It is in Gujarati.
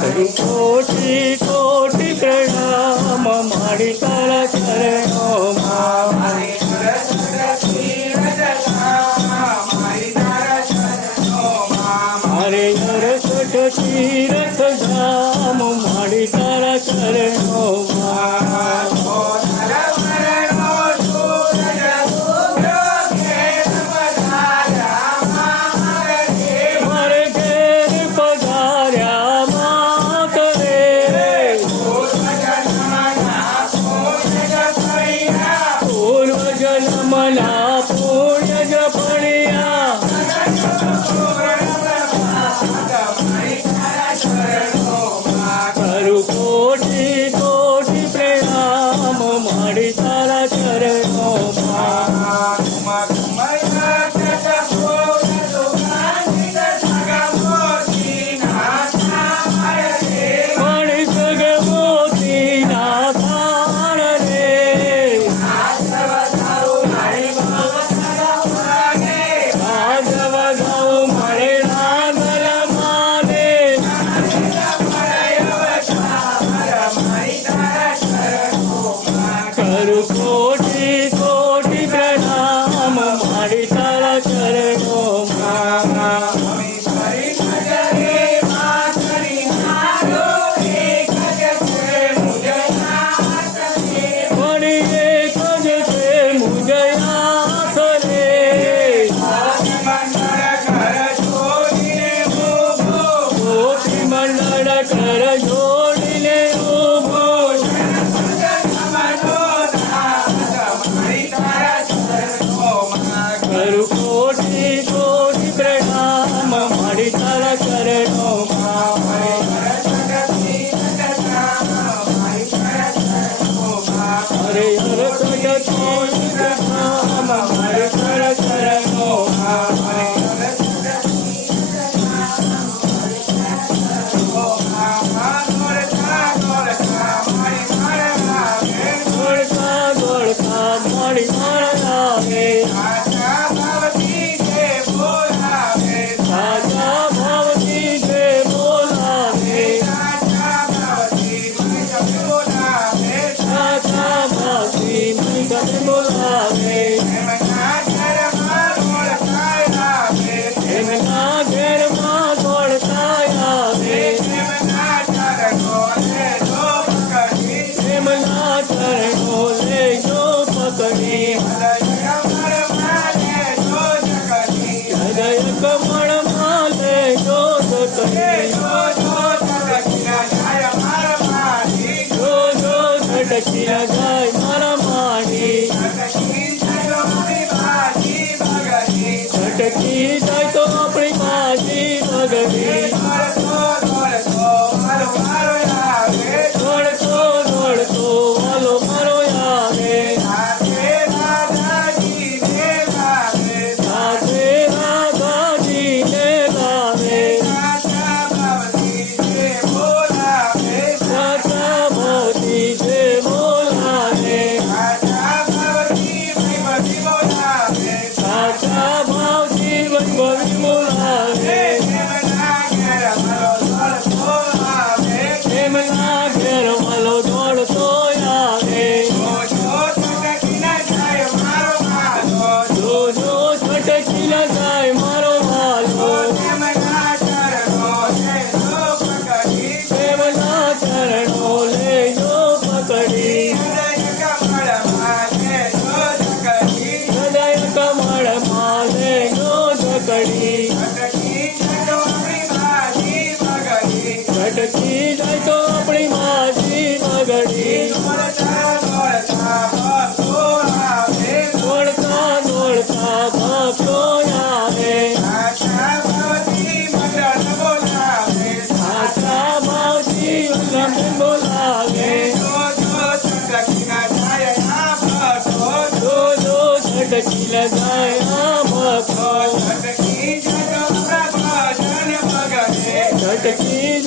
કરી કોટી કોટી પ્રણામ મારી તારા ચરણોમાં. મારે 68 તીર્થ ધામ મારી તારા ચરણોમાં. મારે ઘેર પધાર્યા માત રે. પૂર્વ જન્મના પુણ્ય જ પડ્યા. કરું કોટી કોટી પ્રણામ મારી તારા ચરણોમાં. મણી સગે મોતીના થાળ રે. રાજ વગાઉં મળે નાગલ માને. કરું કોટી કોટી પ્રણામ મારી તારા ચરણોમાં. મણી એક જ છે મુજયા સરે. ગોપી મંડળ કર જોડીને ઊભો. કરું કોટી કોટી પ્રણામ મારી તારા ચરણોમાં. હરે હર કટકી પ્રણામ મારી તારા ચરણોમાં. ગોળકા ગોળકા મળી મારા આવે. સાચા ભાવથી જે બોલાવે. સાચા ભાવથી મને ગમે બોલાવે. એમના ઘેરમાં દોડતા આવે. એમના ચરણો લેજો પકડી. હૃદય કમળમાં લેજો જકડી. જો જો ઝટકી ન જાય મારા માડી. ઝટકી જાય તો આપણી માજી ભગવી. દોડતો દોડતો વાલો મારો આવે. સાથે રાધાજીને લાવે. સાચા ભાવથી જે બોલાવે. સાચા ભાવથી વૈભવી બોલાવે. એમના ઘેર વાલો દોડતો આવે. જો જો છટકી ન જાય મારો વાલો. એમના ચરણો લેજો પકડી. હૃદય કમળમાં લેજો જકડી. ઝટકી જાય તો આપણી માજી બગડી. દોડતા દોડતા ભક્તો આવે. સાચા ભાવથી ગમે બોલાવે. જો જો ઝટકી લગાય આ ભક્તો. ઝટકી